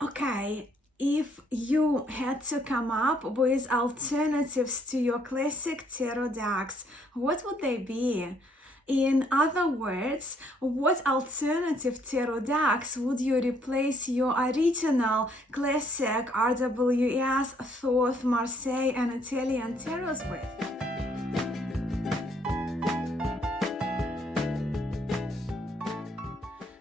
Okay, if you had to come up with alternatives to your classic tarot decks, what would they be? In other words, what alternative tarot decks would you replace your original classic RWS, Thoth, Marseille, and Italian tarots with?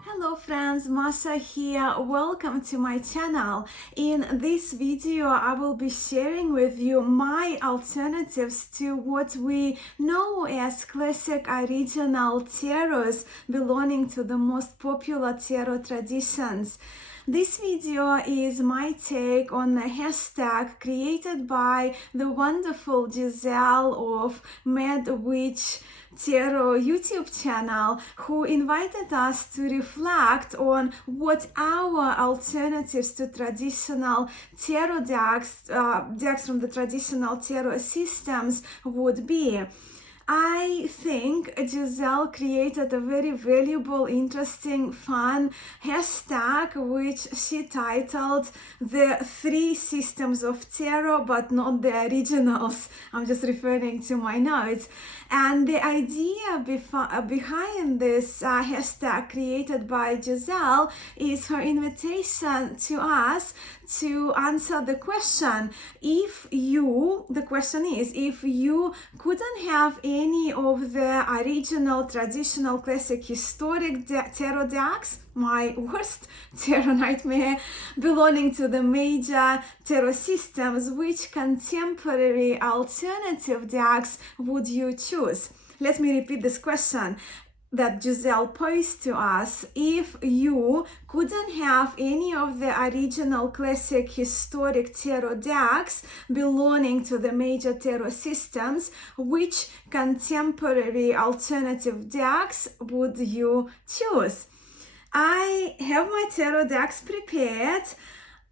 Hello friends, Masha here. Welcome to my channel. In this video, I will be sharing with you my alternatives to what we know as classic original tarots belonging to the most popular tarot traditions. This video is my take on the hashtag created by the wonderful Giselle of Mad Witch Tarot YouTube channel, who invited us to reflect on what our alternatives to traditional tarot decks, decks from the traditional tarot systems would be. I think Giselle created a very valuable, interesting, fun hashtag which she titled the 3 systems of tarot, but not the originals. I'm just referring to my notes. And the idea behind this hashtag created by Giselle is her invitation to us to answer the question, if you couldn't have any of the original traditional classic historic tarot decks, my worst tarot nightmare, belonging to the major tarot systems, which contemporary alternative decks would you choose? Let me repeat this question that Giselle posed to us. If you couldn't have any of the original classic historic tarot decks belonging to the major tarot systems, which contemporary alternative decks would you choose? I have my tarot decks prepared.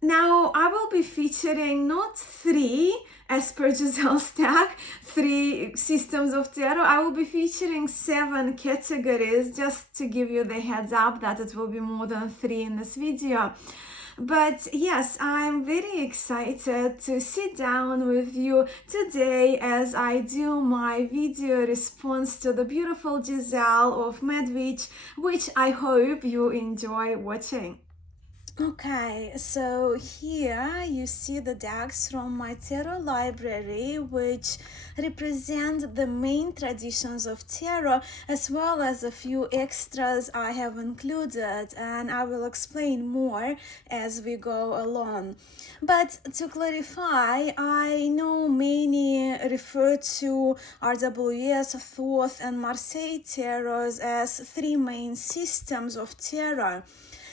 Now I will be featuring not 3 as per Giselle's deck, 3 systems of tarot. I will be featuring 7 categories, just to give you the heads up that it will be more than 3 in this video. But yes, I'm very excited to sit down with you today as I do my video response to the beautiful Giselle of Mad Witch, which I hope you enjoy watching. Okay, so here you see the decks from my tarot library, which represent the main traditions of tarot, as well as a few extras I have included, and I will explain more as we go along. But to clarify, I know many refer to RWS, Thoth, and Marseille tarots as 3 main systems of tarot.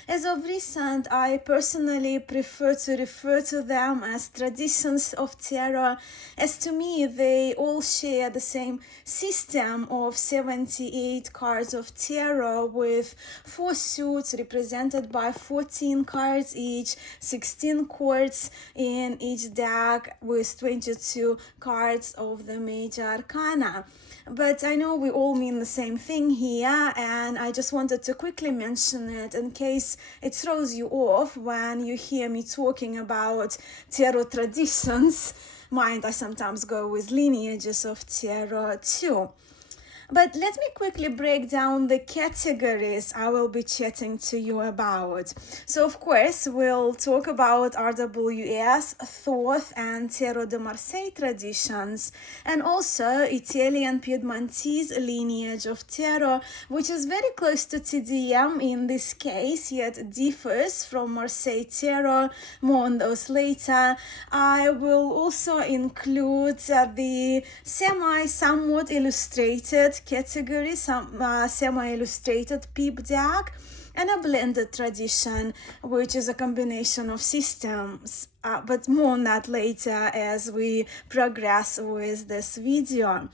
As of recent, I personally prefer to refer to them as traditions of tarot, as to me they all share the same system of 78 cards of tarot, with 4 suits represented by 14 cards each, 16 chords in each deck, with 22 cards of the major arcana. But I know we all mean the same thing here, and I just wanted to quickly mention it in case it throws you off when you hear me talking about tarot traditions. Mind, I sometimes go with lineages of tarot too. But let me quickly break down the categories I will be chatting to you about. So of course, we'll talk about RWS, Thoth, and Tarot de Marseille traditions, and also Italian Piedmontese lineage of tarot, which is very close to TDM in this case, yet differs from Marseille tarot. More on those later. I will also include the somewhat illustrated category, some semi-illustrated peep deck, and a blended tradition, which is a combination of systems, but more on that later as we progress with this video.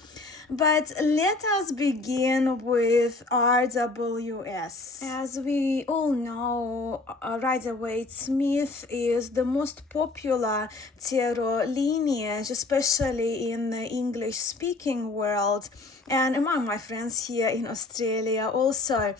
But let us begin with RWS. As we all know, Rider-Waite-Smith is the most popular tarot lineage, especially in the English-speaking world, and among my friends here in Australia also.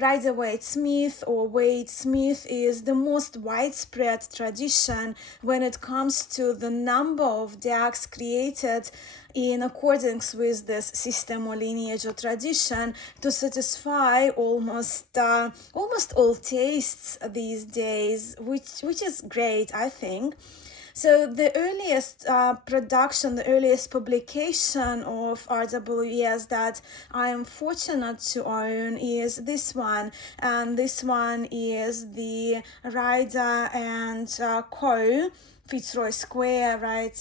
Rider-Waite-Smith or Waite-Smith is the most widespread tradition when it comes to the number of decks created in accordance with this system or lineage or tradition to satisfy almost all tastes these days, which is great, I think. So the earliest production, the earliest publication of RWES that I am fortunate to own is this one, and this one is the Ryder and Co. Fitzroy Square, right?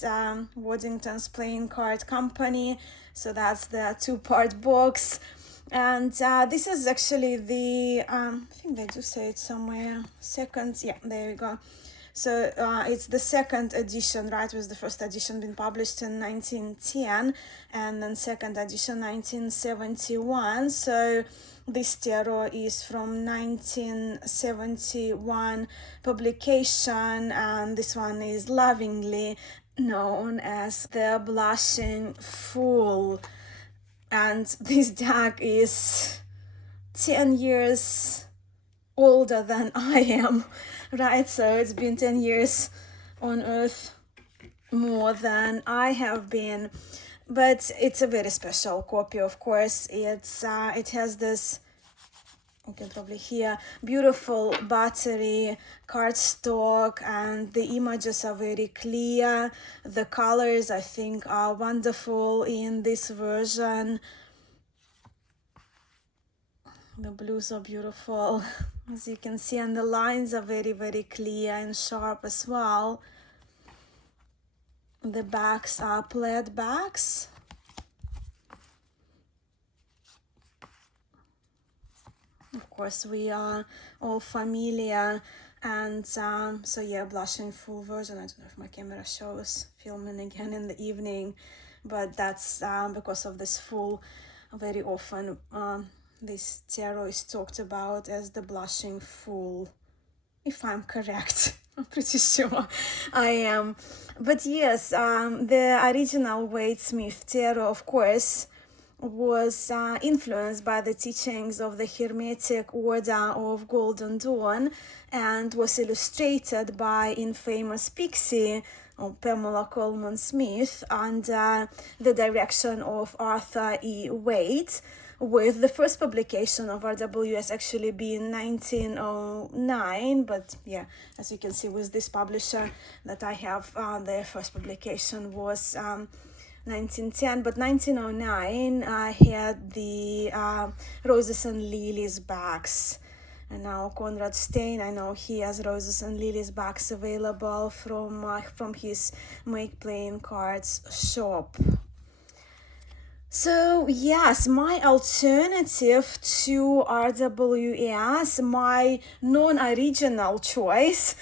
Waddington's Playing Card Company. So that's the two-part box. And this is actually the, I think they do say it somewhere, second, yeah, there we go. So it's the second edition, right? With the first edition being published in 1910 and then second edition 1971. So this tarot is from 1971 publication, and this one is lovingly known as the Blushing Fool. And this deck is 10 years older than I am, right? So it's been 10 years on Earth more than I have been, but it's a very special copy, of course. It has this, you can probably hear, beautiful battery cardstock, and the images are very clear. The colors, I think, are wonderful in this version. The blues are beautiful, as you can see, and the lines are very, very clear and sharp as well. The backs are plaid backs. Of course, we are all familiar, and so yeah, Blushing Fool version. I don't know if my camera shows filming again in the evening, but that's because of this fool. Very often this tarot is talked about as the Blushing Fool, if I'm correct. I'm pretty sure I am. But yes, the original Waite-Smith tarot, of course, was influenced by the teachings of the Hermetic Order of Golden Dawn and was illustrated by infamous Pixie Pamela Coleman Smith under the direction of Arthur E. Waite, with the first publication of RWS actually being 1909. But yeah, as you can see with this publisher that I have, their first publication was 1910, but 1909 had the Roses and Lilies backs. And now Conrad Stein, I know he has Roses and Lilies backs available from his Make Playing Cards shop. So yes, my alternative to RWS, my non-original choice,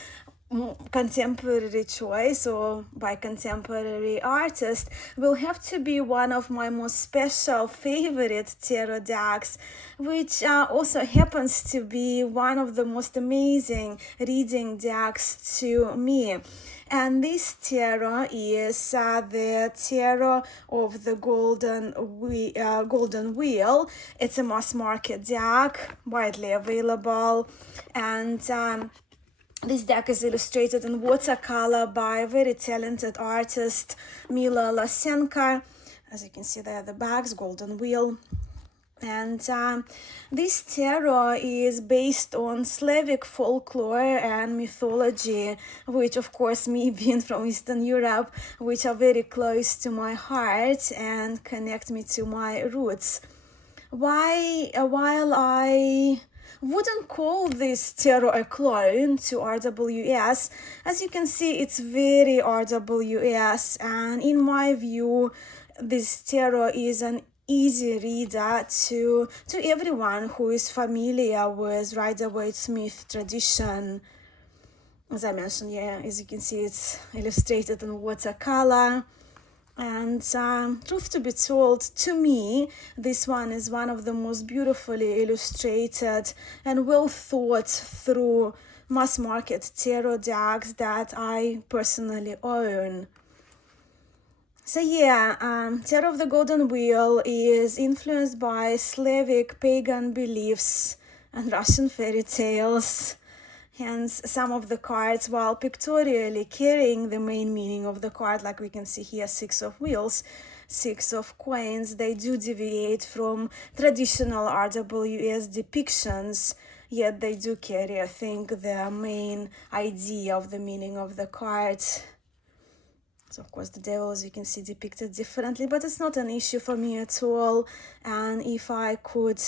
contemporary choice, or by contemporary artist, will have to be one of my most special favorite tarot decks, which also happens to be one of the most amazing reading decks to me. And this tarot is the Tarot of the Golden Wheel. It's a mass market deck, widely available, and this deck is illustrated in watercolor by a very talented artist, Mila Lasenka. As you can see there, the backs, Golden Wheel. And this tarot is based on Slavic folklore and mythology, which, of course, me being from Eastern Europe, which are very close to my heart and connect me to my roots. While I wouldn't call this tarot a clone to RWS, as you can see, it's very RWS, and in my view, this tarot is an easy reader to everyone who is familiar with Rider-Waite-Smith tradition. As I mentioned, yeah, as you can see, it's illustrated in watercolor. And truth to be told, to me, this one is one of the most beautifully illustrated and well thought through mass market tarot decks that I personally own. So yeah, Tarot of the Golden Wheel is influenced by Slavic pagan beliefs and Russian fairy tales. Hence, some of the cards, while pictorially carrying the main meaning of the card, like we can see here, 6 of wheels, 6 of coins, they do deviate from traditional RWS depictions, yet they do carry, I think, the main idea of the meaning of the card. So of course the devil, as you can see, depicted differently, but it's not an issue for me at all. And if I could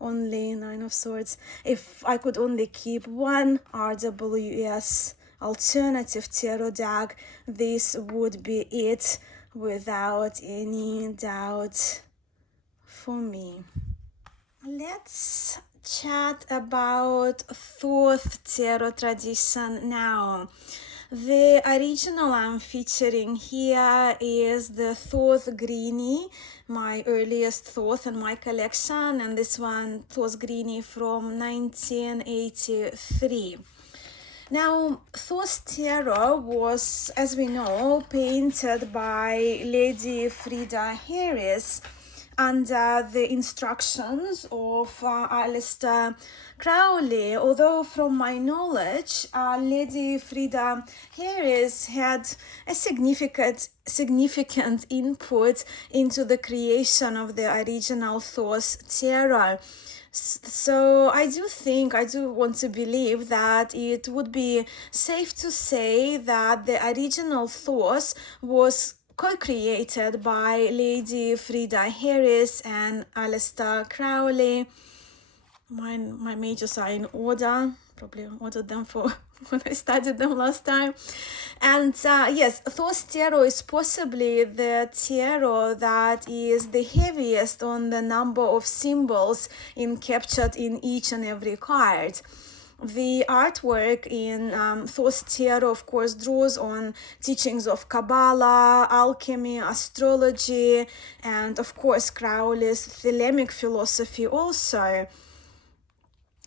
only, 9 of swords, if I could only keep one RWS alternative tarot deck, this would be it, without any doubt for me. Let's chat about Thoth tarot tradition now. The original I'm featuring here is the Thoth Greenie, my earliest Thoth in my collection, and this one, Thoth Greenie from 1983. Now, Thoth Tarot was, as we know, painted by Lady Frida Harris under the instructions of Aleister Crowley. Although from my knowledge, Lady Frida Harris had a significant input into the creation of the original Thoth Tarot. So I do want to believe that it would be safe to say that the original Thoth was co-created by Lady Frida Harris and Aleister Crowley. My majors are in order, probably ordered them for when I studied them last time. And yes, Thoth Tarot is possibly the tarot that is the heaviest on the number of symbols captured in each and every card. The artwork in Thoth Tarot, of course, draws on teachings of Kabbalah, alchemy, astrology, and of course Crowley's Thelemic philosophy also.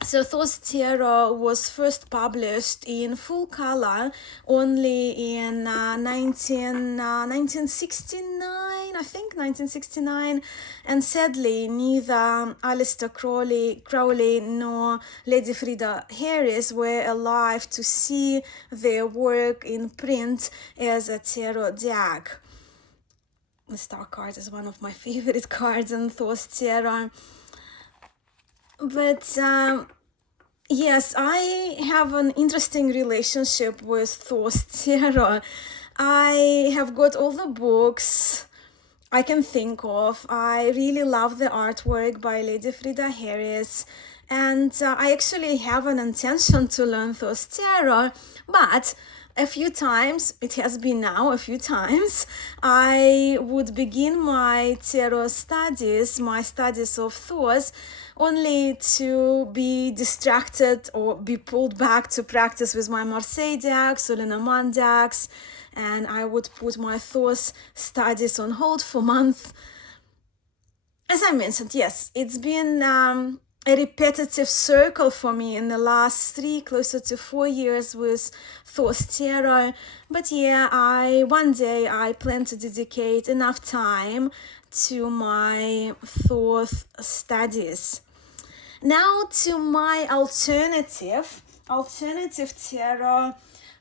So Thoth Tarot was first published in full color only in 1969, I think, 1969. And sadly, neither Aleister Crowley nor Lady Frida Harris were alive to see their work in print as a tarot deck. The Star card is one of my favorite cards in Thoth Tarot. But yes, I have an interesting relationship with Thoth Tarot. I have got all the books I can think of. I really love the artwork by Lady Frida Harris. And I actually have an intention to learn Thoth Tarot, but a few times, I would begin my tarot studies, my studies of Thoth, only to be distracted or be pulled back to practice with my Marseille decks or Lenormand decks, and I would put my Thoth studies on hold for months. As I mentioned, yes, it's been a repetitive circle for me in the last 3, closer to 4 years with Thoth Tarot. But yeah, one day I plan to dedicate enough time to my Thoth studies. Now to my alternative tarot,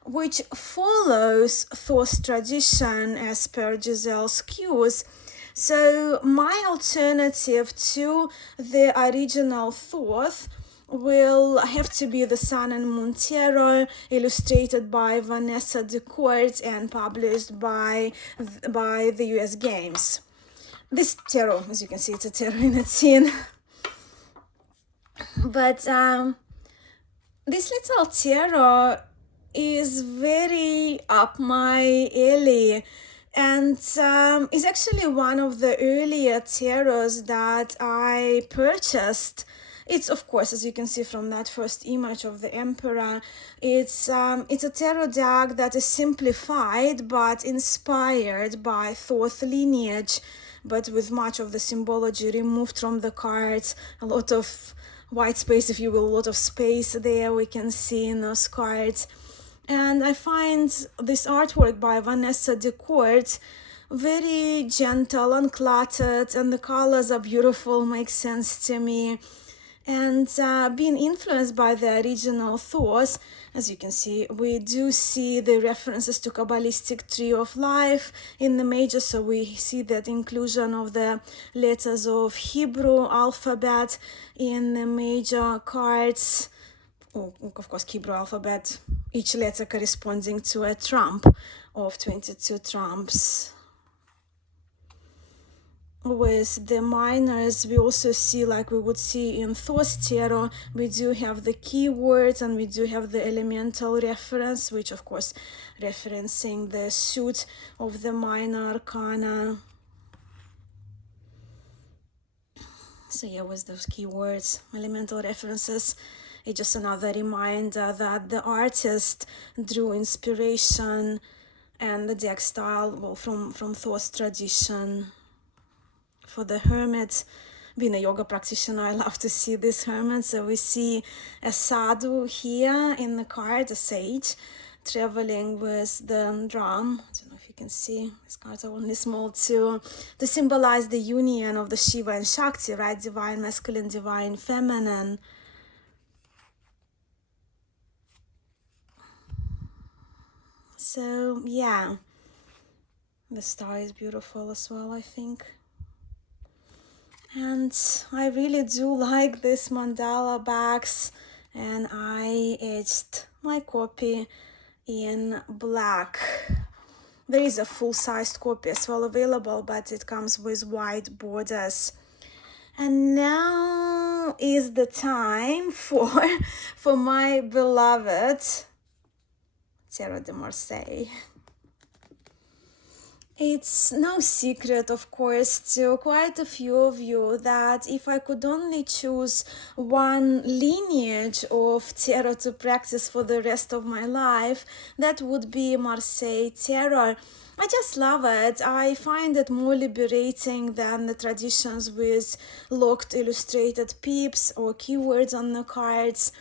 which follows Thoth tradition as per Giselle's cues. So my alternative to the original Thoth will have to be the Sun and Moon Tarot, illustrated by Vanessa DeCourt and published by the US Games. This tarot, as you can see, it's a tarot in a tin. But this little tarot is very up my alley, and is actually one of the earlier tarots that I purchased. It's, of course, as you can see from that first image of the Emperor, it's a tarot deck that is simplified but inspired by Thoth lineage, but with much of the symbology removed from the cards, a lot of white space, if you will, a lot of space there we can see in those cards. And I find this artwork by Vanessa DeCourt very gentle, uncluttered, and the colors are beautiful, makes sense to me. And being influenced by the original thoughts, as you can see, we do see the references to Kabbalistic tree of life in the major, so we see that inclusion of the letters of Hebrew alphabet in the major cards. Oh, of course, Hebrew alphabet, each letter corresponding to a trump of 22 trumps. With the minors, we also see, like we would see in Thoth tarot, we do have the keywords and we do have the elemental reference, which of course referencing the suit of the minor arcana. So yeah, with those keywords, elemental references, it's just another reminder that the artist drew inspiration and the deck style, well, from Thoth tradition. For the hermit, being a yoga practitioner, I love to see this hermit. So we see a sadhu here in the card, a sage, traveling with the drum. I don't know if you can see, these cards are only small to symbolize the union of the Shiva and Shakti, right? Divine masculine, divine feminine. So yeah, the star is beautiful as well, I think. And I really do like this mandala bags, and I etched my copy in black. There is a full-sized copy as well available, but it comes with white borders. And now is the time for my beloved Tarot de Marseille. It's no secret, of course, to quite a few of you that if I could only choose one lineage of tarot to practice for the rest of my life, that would be Marseille Tarot. I just love it. I find it more liberating than the traditions with locked illustrated pips or keywords on the cards.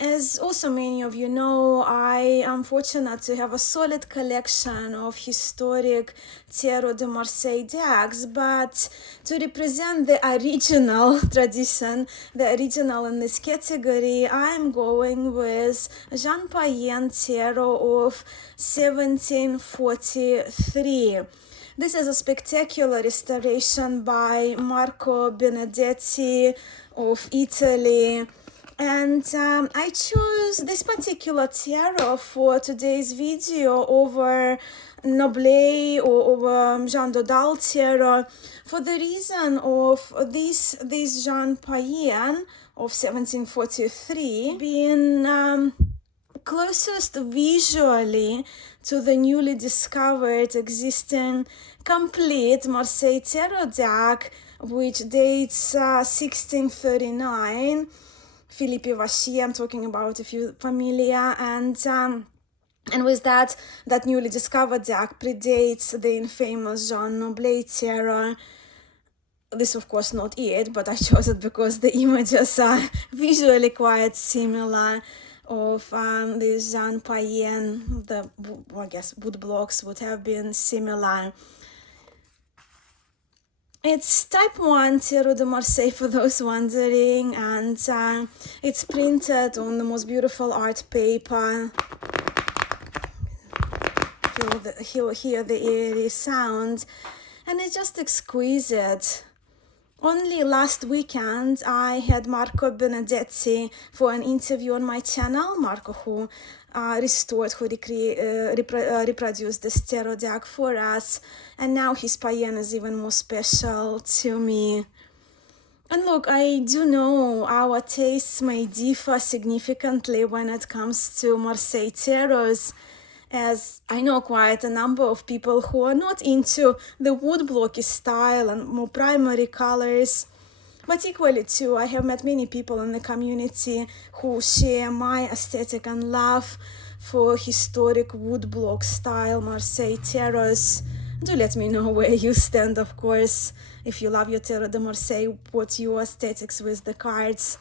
As also many of you know, I am fortunate to have a solid collection of historic Tarot de Marseille decks, but to represent the original tradition, the original in this category, I'm going with Jean Payen Tarot of 1743. This is a spectacular restoration by Marco Benedetti of Italy. And I choose this particular tarot for today's video over Noblet or over Jean Dodal tarot for the reason of this Jean Payen of 1743 being closest visually to the newly discovered existing complete Marseille tarot deck, which dates 1639. Philippe Vachier, I'm talking about, if you're familiar, and with that newly discovered deck predates the infamous Jean Noblet tarot. This, of course, not it, but I chose it because the images are visually quite similar of this Jean Payen. I guess wood blocks would have been similar. It's type 1 Tarot de Marseille for those wondering, and it's printed on the most beautiful art paper. Hear the eerie sound, and it's just exquisite. Only last weekend I had Marco Benedetti for an interview on my channel. Marco, who reproduced this tarot deck for us, and now his Payen is even more special to me. And look, I do know our tastes may differ significantly when it comes to Marseille tarots, as I know quite a number of people who are not into the woodblocky style and more primary colors. But equally too, I have met many people in the community who share my aesthetic and love for historic woodblock style Marseille tarots. Do let me know where you stand, of course, if you love your Tarot de Marseille, what your aesthetics with the cards.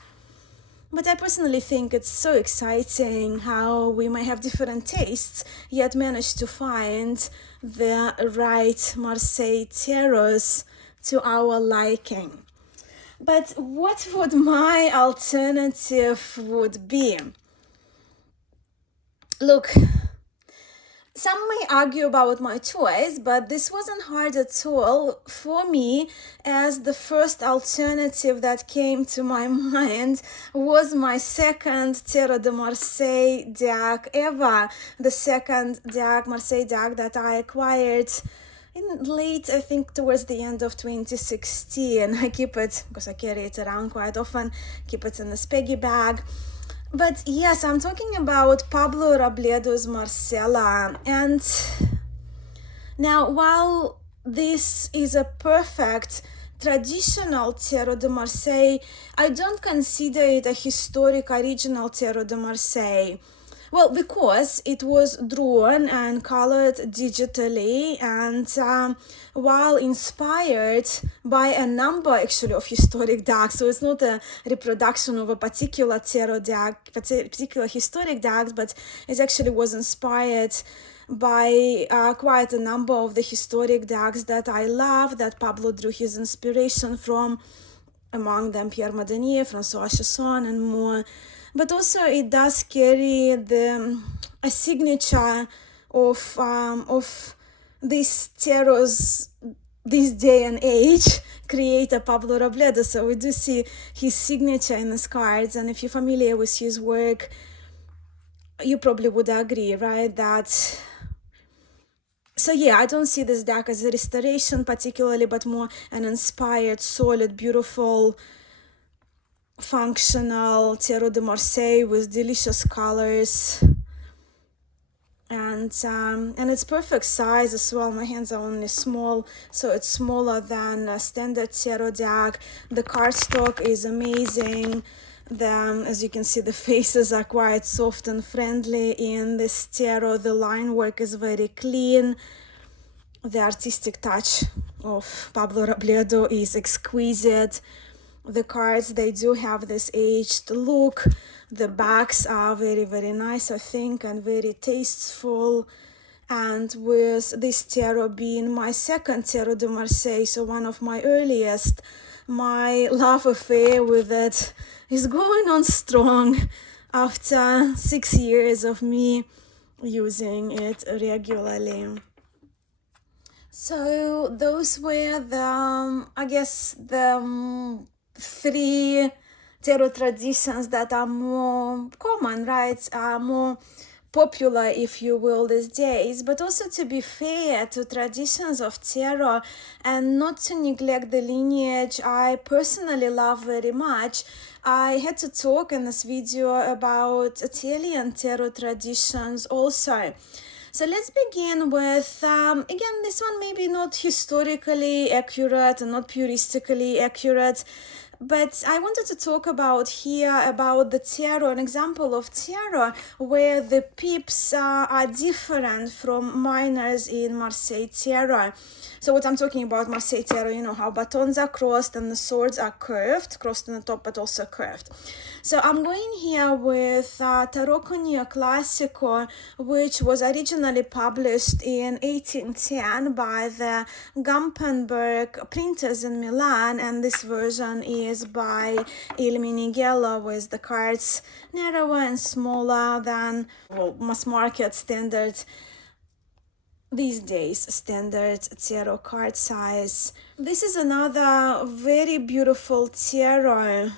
But I personally think it's so exciting how we may have different tastes, yet manage to find the right Marseille tarots to our liking. But what would my alternative would be? Look, some may argue about my choice, but this wasn't hard at all for me, as the first alternative that came to my mind was my second Tarot de Marseille deck ever. The second deck, Marseille deck, that I acquired in late, I think towards the end of 2016. I keep it, because I carry it around quite often, keep it in this piggy bag. But yes, I'm talking about Pablo Robledo's Marcella. And now, while this is a perfect traditional Tarot de Marseille, I don't consider it a historic original Tarot de Marseille. Well, because it was drawn and colored digitally, and while inspired by a number actually of historic decks, so it's not a reproduction of a particular tarot deck, particular historic decks, but it actually was inspired by quite a number of the historic decks that I love, that Pablo drew his inspiration from, among them Pierre Madenier, François Chasson, and more. But also it does carry a signature of these tarots this day and age, creator Pablo Robledo. So we do see his signature in these cards, and if you're familiar with his work, you probably would agree, right? So yeah, I don't see this deck as a restoration particularly, but more an inspired, solid, beautiful, functional Tarot de Marseille with delicious colors, and it's perfect size as well. My hands are only small, so it's smaller than a standard tarot deck. The cardstock is amazing. As you can see, the faces are quite soft and friendly in this tarot. The line work is very clean. The artistic touch of Pablo Robledo is exquisite. The cards, they do have this aged look. The backs are very, very nice, I think, and very tasteful. And with this tarot being my second Tarot de Marseille, so one of my earliest, my love affair with it is going on strong after 6 years of me using it regularly. So those were the three tarot traditions that are more common, right? Are more popular, if you will, these days. But also, to be fair to traditions of tarot and not to neglect the lineage I personally love very much, I had to talk in this video about Italian tarot traditions also. So let's begin with, again, this one maybe not historically accurate and not puristically accurate, but I wanted to talk about here about the tarot, an example of tarot where the pips are different from minors in Marseille tarot. So what I'm talking about, Marseille tarot, you know how batons are crossed and the swords are curved, crossed on the top but also curved. So I'm going here with Tarot Conio Classico, which was originally published in 1810 by the Gampenberg printers in Milan, and this version is by Il Minighello, with the cards narrower and smaller than, well, mass market standard, these days standard tarot card size. This is another very beautiful tarot.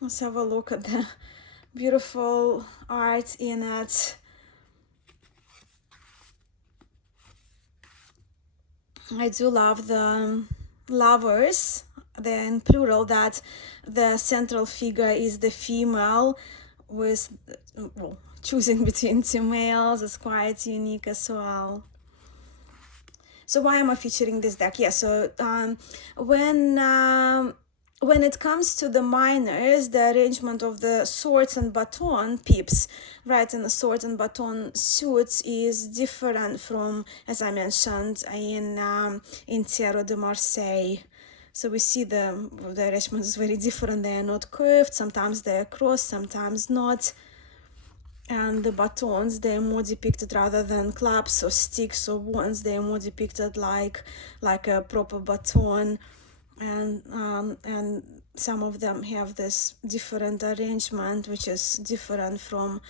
Let's have a look at the beautiful art in it. I do love the lovers. They're in plural, that the central figure is the female with, well, choosing between two males is quite unique as well. So why am I featuring this deck? Yeah, so when it comes to the minors, the arrangement of the swords and baton pips, right, and the swords and baton suits is different from, as I mentioned, in Tarot de Marseille. So we see the arrangement is very different. They are not curved, sometimes they are crossed, sometimes not. And the batons, they are more depicted rather than clubs or sticks or wands. They are more depicted like a proper baton. and some of them have this different arrangement, which is different from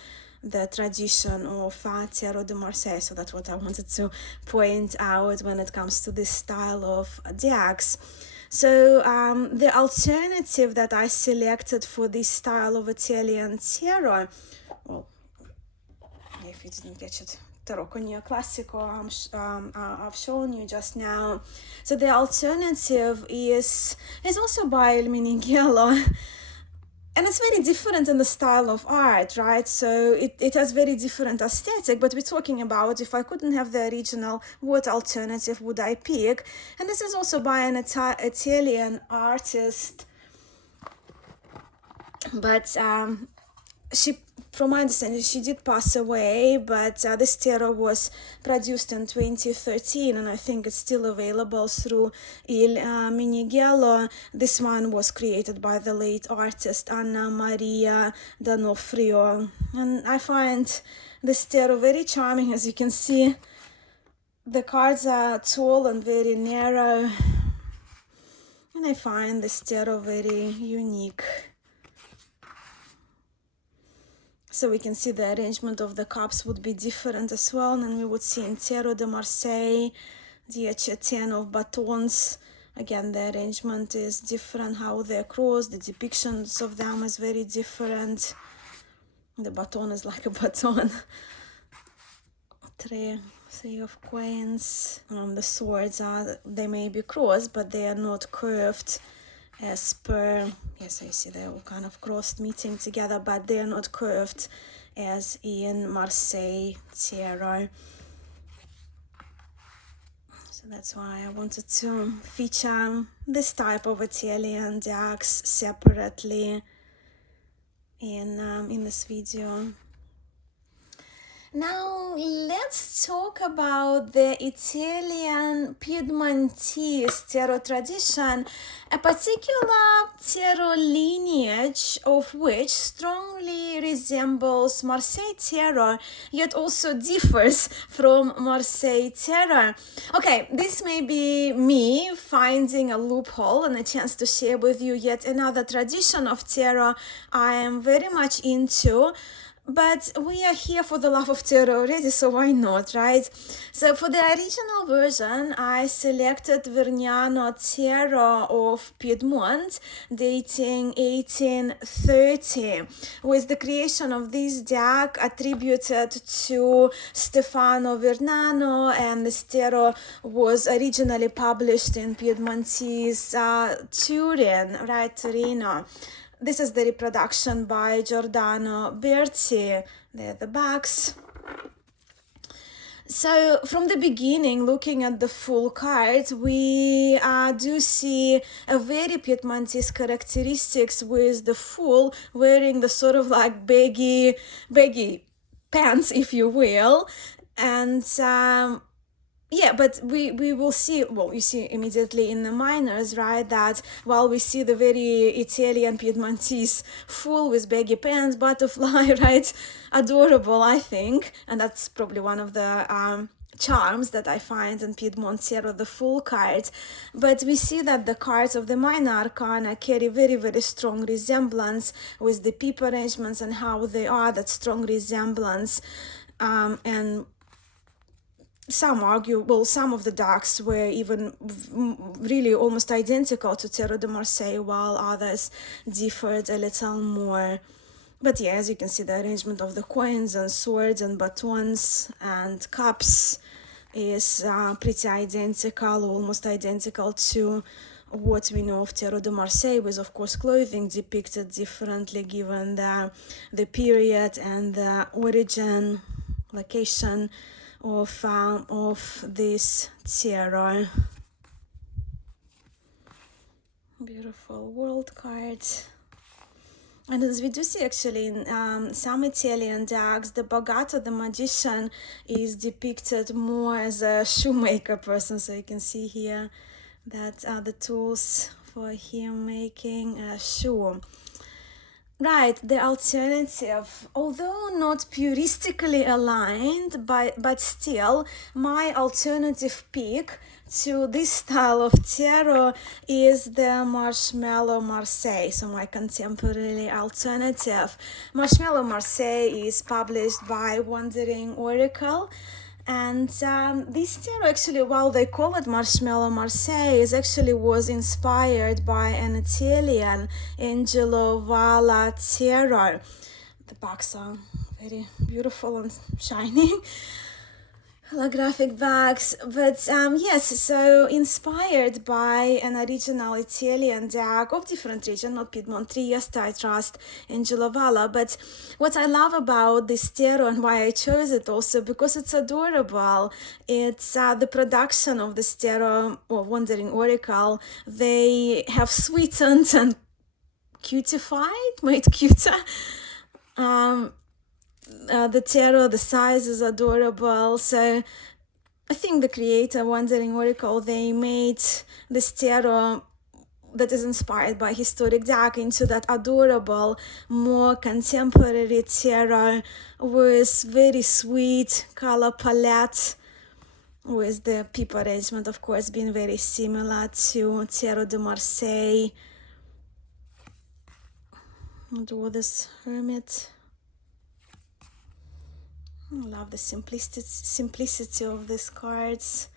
the tradition of Terreau de Marseille. So that's what I wanted to point out when it comes to this style of diacs. So the alternative that I selected for this style of Italian terror, well, if you didn't catch it, Tarocco Neoclassico, I've shown you just now. So the alternative is also by El Minighello. And it's very different in the style of art, right? So it has very different aesthetic, but we're talking about if I couldn't have the original, what alternative would I pick? And this is also by an Italian artist, but she, from my understanding, she did pass away, but this tarot was produced in 2013, and I think it's still available through Il Minighello. This one was created by the late artist Anna Maria D'Onofrio, and I find this tarot very charming. As you can see, the cards are tall and very narrow, and I find this tarot very unique. So we can see the arrangement of the cups would be different as well than we would see in Tarot de Marseille. The 10 of batons, again the arrangement is different, how they're crossed, the depictions of them is very different. The baton is like a baton. Three of coins. The swords are, they may be crossed, but they are not curved as per, yes, I see they're all kind of crossed meeting together, but they are not curved as in Marseille tarot. So that's why I wanted to feature this type of Italian decks separately in this video. Now let's talk about the Italian Piedmontese tarot tradition, a particular tarot lineage of which strongly resembles Marseille tarot, yet also differs from Marseille tarot. Okay, this may be me finding a loophole and a chance to share with you yet another tradition of tarot I am very much into. But we are here for the love of tarot already, so why not, right? So for the original version, I selected Vergnano Tarot of Piedmont, dating 1830, with the creation of this deck attributed to Stefano Vergnano, and this tarot was originally published in Piedmontese Turin, right, Torino. This is the reproduction by Giordano Berti. They're the backs. So from the beginning, looking at the full card, we do see a very Piedmontese characteristics with the full wearing the sort of like baggy pants, if you will. And yeah, but we will see, well, you see immediately in the minors, right, that while we see the very Italian Piedmontese full with baggy pants, butterfly, right, adorable, I think, and that's probably one of the charms that I find in Piedmont Tarot, the full cards. But we see that the cards of the minor arcana carry very, very strong resemblance with the peep arrangements and how they are, that strong resemblance, and some argue, well, some of the decks were even really almost identical to Tarot de Marseille, while others differed a little more. But yeah, as you can see, the arrangement of the coins and swords and batons and cups is pretty identical, almost identical to what we know of Tarot de Marseille, with of course clothing depicted differently given the period and the origin, location of this tarot. Beautiful world card. And as we do see actually in some Italian decks, the Bagato, the magician, is depicted more as a shoemaker person. So you can see here that the tools for him making a shoe. Right, the alternative, although not puristically aligned, but still, my alternative pick to this style of tarot is the Marshmallow Marseille, so my contemporary alternative. Marshmallow Marseille is published by Wandering Oracle. And this tarot actually, while they call it Marshmallow Marseille, is actually was inspired by an Italian Angelo Valla tarot. The backs are very beautiful and shiny. Holographic bags, but yes, so inspired by an original Italian deck of different region, not Piedmont, Trieste, I trust Angelo Valla. But what I love about this tarot and why I chose it also, because it's adorable. It's the production of this tarot, or Wandering Oracle, they have sweetened and cutified, made cuter. The tarot, the size is adorable. So I think the creator, Wandering Oracle, they made this tarot that is inspired by historic deck into that adorable, more contemporary tarot with very sweet color palette, with the pip arrangement, of course, being very similar to Tarot de Marseille. Adore this hermit. I love the simplicity of these cards.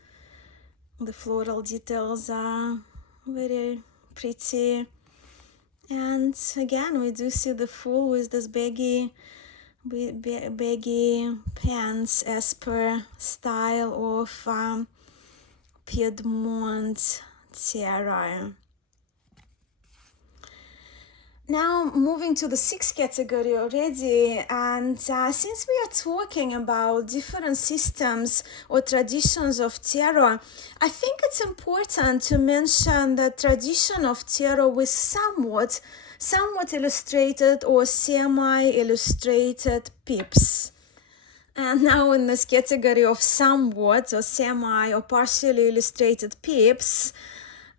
The floral details are very pretty. And again, we do see the Fool with this baggy pants as per style of Piedmont tarot. Now moving to the sixth category already, and since we are talking about different systems or traditions of tarot, I think it's important to mention the tradition of tarot with somewhat illustrated or semi-illustrated pips. And now in this category of somewhat or semi or partially illustrated pips,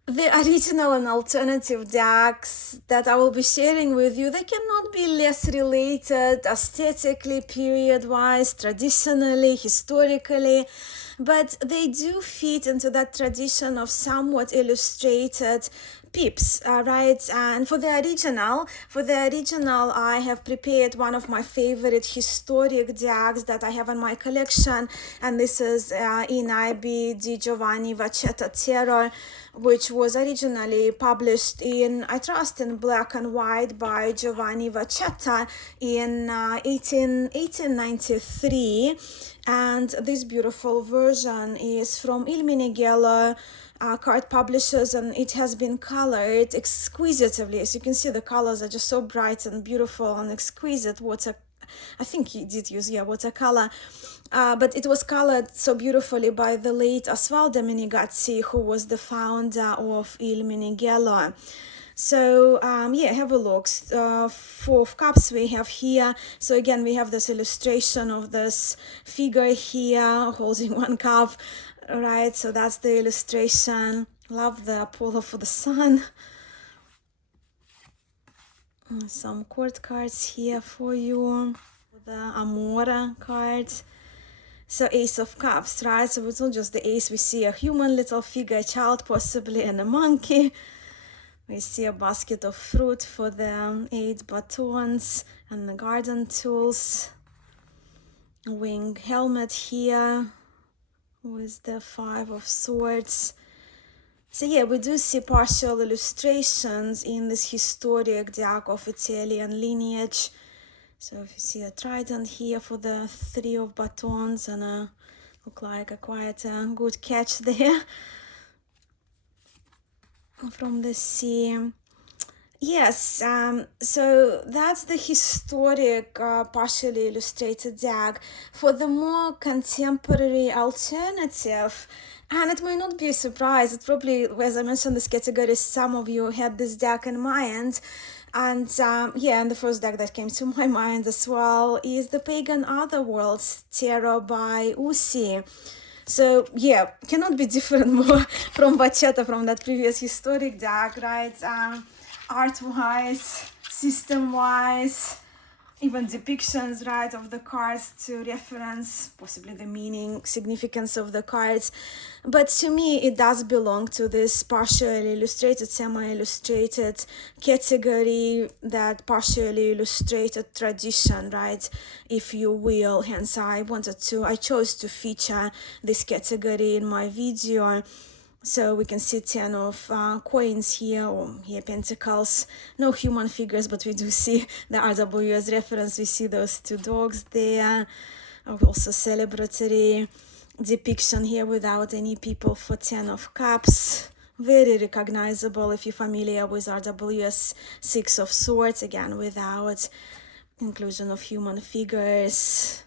the original and alternative decks that I will be sharing with you, they cannot be less related aesthetically, period-wise, traditionally, historically, but they do fit into that tradition of somewhat illustrated pips, right? And for the original, I have prepared one of my favorite historic decks that I have in my collection, and this is in IB di Giovanni Vacetta Tarot, which was originally published in, I trust, in black and white by Giovanni Vacetta in 1893. And this beautiful version is from Il Minighello card publishers, and it has been colored exquisitely. As you can see, the colors are just so bright and beautiful and exquisite. I think he did use watercolor, but it was colored so beautifully by the late Osvaldo Menigazzi, who was the founder of Il Minighello. So have a look. Four of Cups we have here. So again, we have this illustration of this figure here holding one cup, right? So that's the illustration. Love the Apollo for the sun. Some court cards here for you. The Amora card. So Ace of Cups, right? So it's not just the ace. We see a human little figure, a child possibly, and a monkey. We see a basket of fruit for the 8 batons and the garden tools. A wing helmet here with the 5 of swords. So yeah, we do see partial illustrations in this historic deck of Italian lineage. So if you see a trident here for the 3 of batons, and look like quite a good catch there from the sea. Yes, so that's the historic partially illustrated deck. For the more contemporary alternative, and it may not be a surprise, it probably, as I mentioned this category, some of you had this deck in mind. And and the first deck that came to my mind as well is the Pagan Otherworlds Tarot by Usi. So yeah, cannot be different more from Vacetta, from that previous historic deck, right? Art-wise, system-wise, even depictions, right, of the cards to reference possibly the meaning, significance of the cards. But to me, it does belong to this partially illustrated, semi-illustrated category, that partially illustrated tradition, right, if you will. Hence, I chose to feature this category in my video. So we can see 10 of coins here, or here pentacles, no human figures, but we do see the RWS reference. We see those two dogs there. Also celebratory depiction here without any people for 10 of cups. Very recognizable if you're familiar with RWS 6 of swords, again without inclusion of human figures.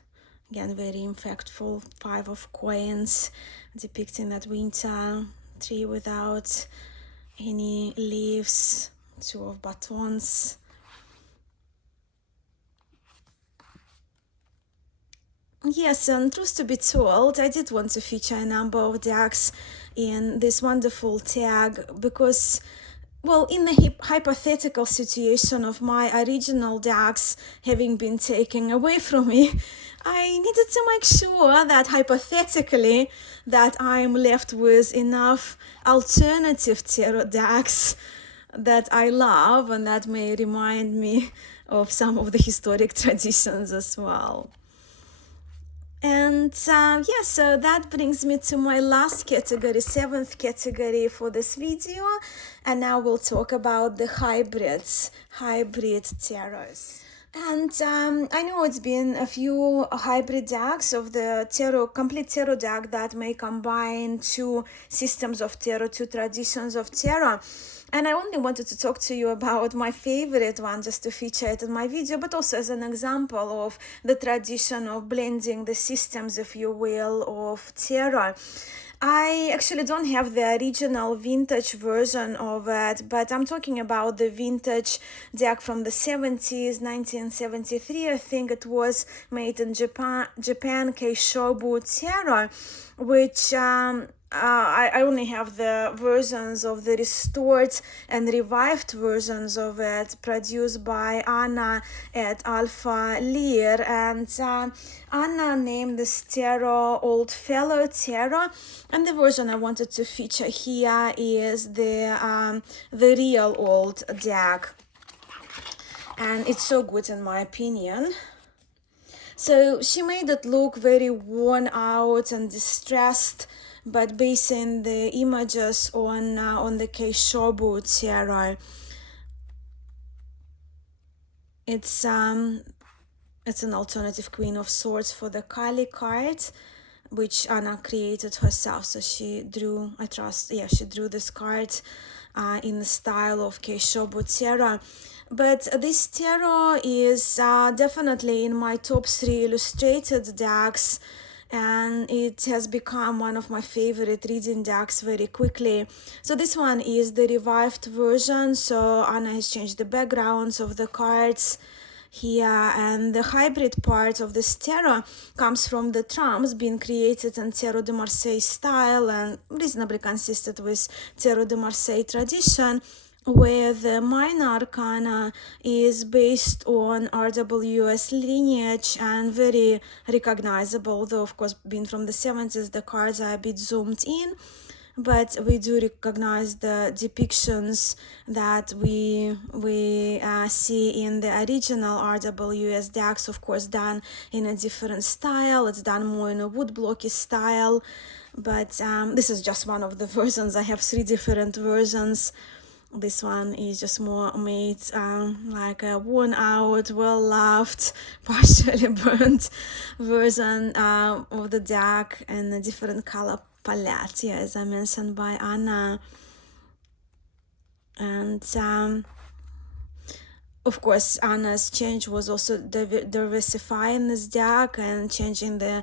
Again, very impactful. 5 of coins depicting that winter tree without any leaves. 2 of batons. Yes, and truth to be told, I did want to feature a number of decks in this wonderful tag because, well, in the hypothetical situation of my original decks having been taken away from me, I needed to make sure that hypothetically that I'm left with enough alternative tarot decks that I love and that may remind me of some of the historic traditions as well. And so that brings me to my last category, 7th category for this video. And now we'll talk about the hybrid tarots. And I know it's been a few hybrid decks of the complete tarot deck that may combine 2 systems of tarot, 2 traditions of tarot. And I only wanted to talk to you about my favorite one just to feature it in my video, but also as an example of the tradition of blending the systems, if you will, of tarot. I actually don't have the original vintage version of it, but I'm talking about the vintage deck from the 70s, 1973, I think it was, made in Japan, Keishobu Tarot, which I only have the versions of the restored and revived versions of it, produced by Anna at Alpha Lear. And Anna named this tarot Old Fellow Tarot, and the version I wanted to feature here is the real old deck, and it's so good in my opinion. So she made it look very worn out and distressed, but basing the images on the Keishobu tarot. It's an alternative Queen of Swords for the Kali card, which Anna created herself. So she drew, she drew this card in the style of Keishobu tarot. But this tarot is definitely in my top 3 illustrated decks, and it has become one of my favorite reading decks very quickly. So this one is the revived version, so Anna has changed the backgrounds of the cards here, and the hybrid part of this tarot comes from the trumps being created in Tarot de Marseille style and reasonably consistent with Tarot de Marseille tradition, where the minor arcana is based on RWS lineage and very recognizable, though of course being from the 70s the cards are a bit zoomed in, but we do recognize the depictions that we see in the original RWS decks, of course done in a different style. It's done more in a woodblocky style, but this is just one of the versions. I have 3 different versions. This one is just more made like a worn out, well loved, partially burnt version of the deck, and a different color palette, as I mentioned by Anna. And of course, Anna's change was also diversifying this deck and changing the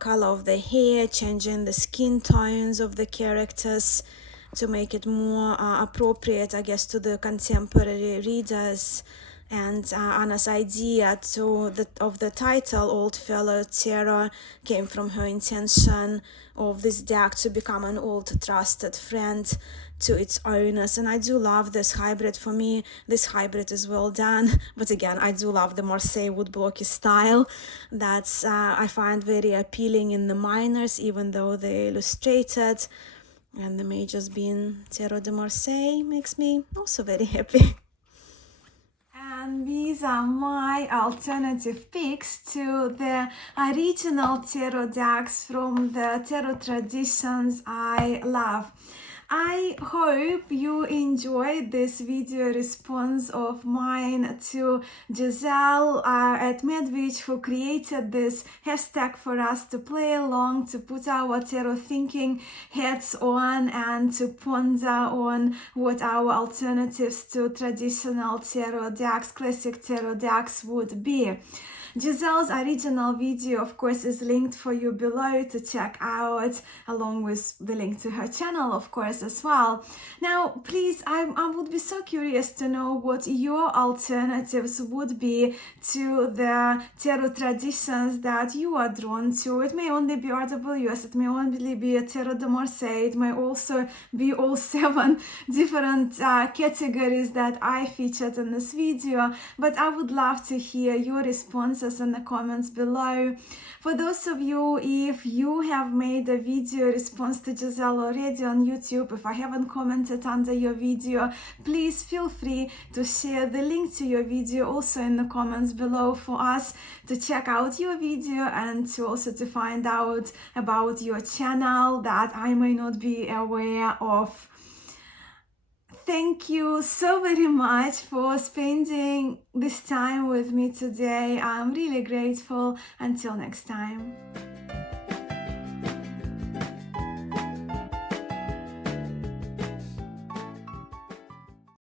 color of the hair, changing the skin tones of the characters to make it more appropriate, I guess, to the contemporary readers. And Anna's idea of the title Old Fellow Tarot came from her intention of this deck to become an old trusted friend to its owners. And I do love this hybrid. For me, this hybrid is well done. But again, I do love the Marseille woodblocky style. That's I find very appealing in the minors, even though they're illustrated. And the majors being Tarot de Marseille makes me also very happy. And these are my alternative picks to the original tarot decks from the tarot traditions I love. I hope you enjoyed this video response of mine to Giselle at Medwich, who created this hashtag for us to play along, to put our tarot thinking hats on, and to ponder on what our alternatives to traditional tarot decks, classic tarot decks would be. Giselle's original video, of course, is linked for you below to check out, along with the link to her channel, of course, as well. Now, please, I would be so curious to know what your alternatives would be to the tarot traditions that you are drawn to. It may only be RWS, it may only be a Tarot de Marseille, it may also be all 7 different categories that I featured in this video, but I would love to hear your responses in the comments below. For those of you, if you have made a video response to Giselle already on YouTube, if I haven't commented under your video, please feel free to share the link to your video also in the comments below for us to check out your video and to also to find out about your channel that I may not be aware of. Thank you so very much for spending this time with me today. I'm really grateful. Until next time.